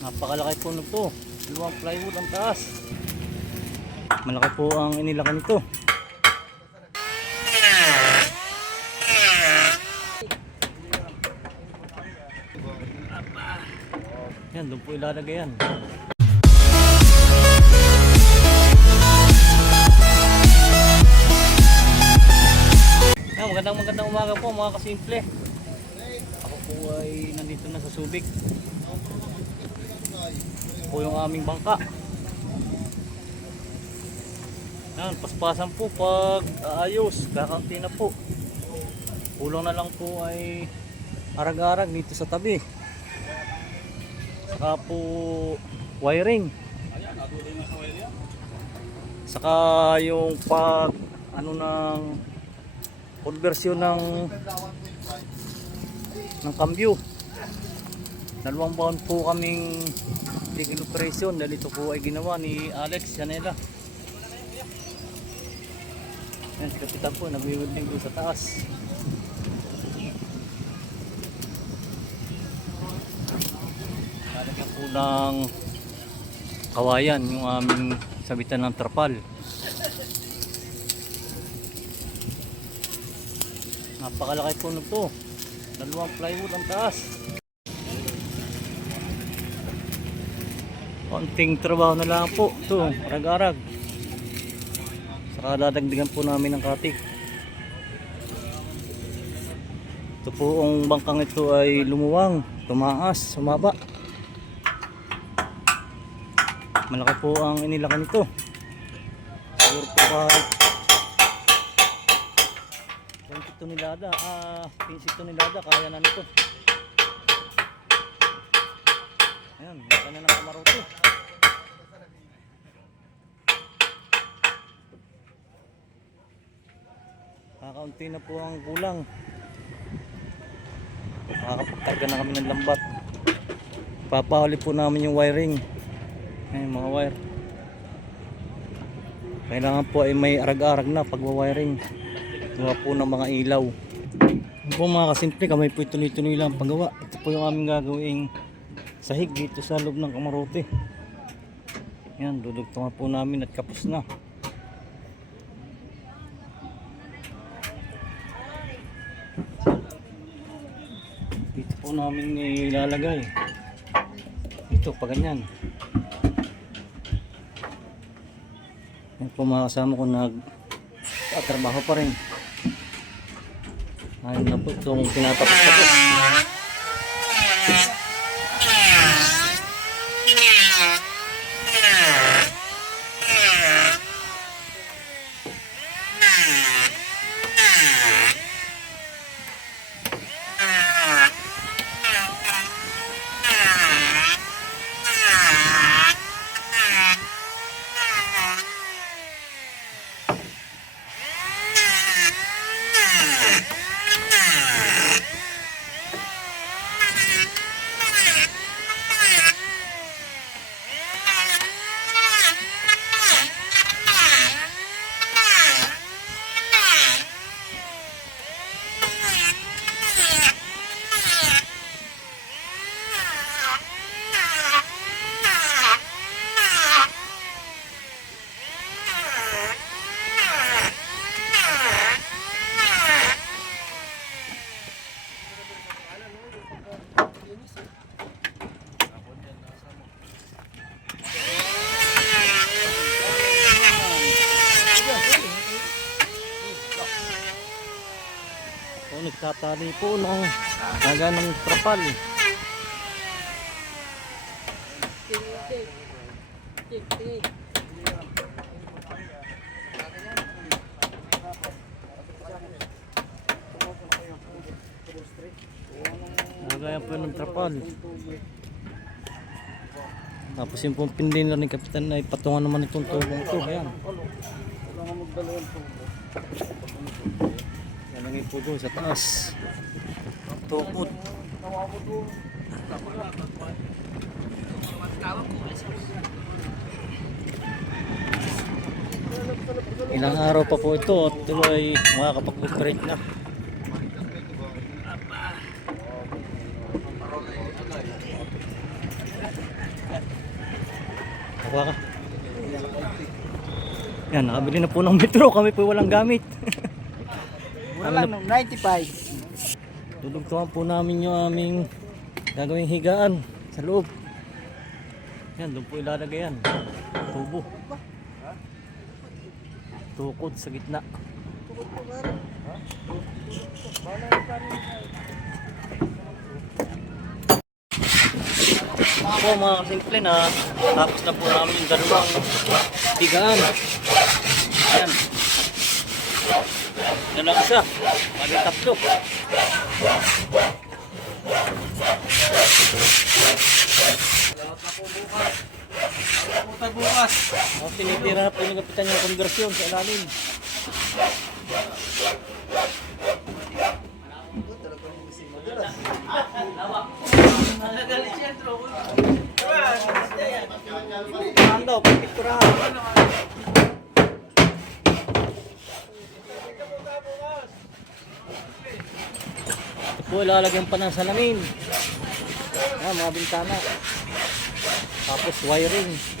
Napakalaki po nito. Dalawang plywood ang taas. Malaki po ang inilakan nito. Yan, doon po ilalagay yan. Magandang umaga po mga kasimple. Ako po ay nandito na sa Subic. Ito po yung aming bangka. Yan, paspasan po pag aayos. Kakanti na po. Kulang na lang po ay arag-arag dito sa tabi. Saka po wiring. Saka yung pag ano ng conversion ng cambio. 2 buwan po kaming legal operation dahil ito po ay ginawa ni Alex Yanela. Yan, si Kapitan po nag-welding doon sa taas. Lalagyan po ng kawayan yung aming sabitan ng trapal. Napakalaki po nito. 2 plywood ang taas. Konting trabaho na lang po. Ito, arag-arag. Saka dadagdagan po namin ng katik. Ito po ang bangkang ito ay lumuwang, tumaas, sumaba. Malaki po ang inilakan nito. Siguro po kahit 20 tonelada, 15 tonelada kaya na nito. Ayan, baka na ng kamarote. Kakaunti na po ang kulang. Makakapagkarga na kami ng lambat. Papahuli po namin yung wiring. Ayan, mga wire. Kailangan po ay may arag-arag na pagwa-wiring. Gawa po ng mga ilaw. Ano po mga kasimple, kamay po tuloy-tuloy lang paggawa. Ito po yung aming gagawing sahig dito sa loob ng kamarote. Yan, dudugtungan po namin at kapos na. Dito po namin ilalagay. Ito pa ganyan. Yan po mga kasama ko nagtatrabaho pa rin. Ayun na po itong tinatapos-tapos. Nagtatali po ng ng trapal. Nagayan po ng trapal. Tapos yung pong pindin na ni Kapitan ay patungan naman itong tubong ito. Ayan. Nalangin po doon sa taas. Tukot. Ilang araw pa po ito at ito ay makakapag-operate na. Kuha ka. Yan, nakabili na po ng metro. Kami po walang gamit. Wala lang, 95. Dudugtungan po namin yung aming gagawing higaan sa loob. Yan, doon po ilalagay yan. Tubo. Tukod sa gitna. Po mga kasimple na tapos na po namin yung dalawang higaan. Yan. Yan lang isa. Bali tatlo. Bukas. Tinitira na po yung kapitan yung konversyon sa ilalim. Ano, pipicturahan. Ito po ilalagyan pa ng salamin. Mga bintana. Tapos wiring.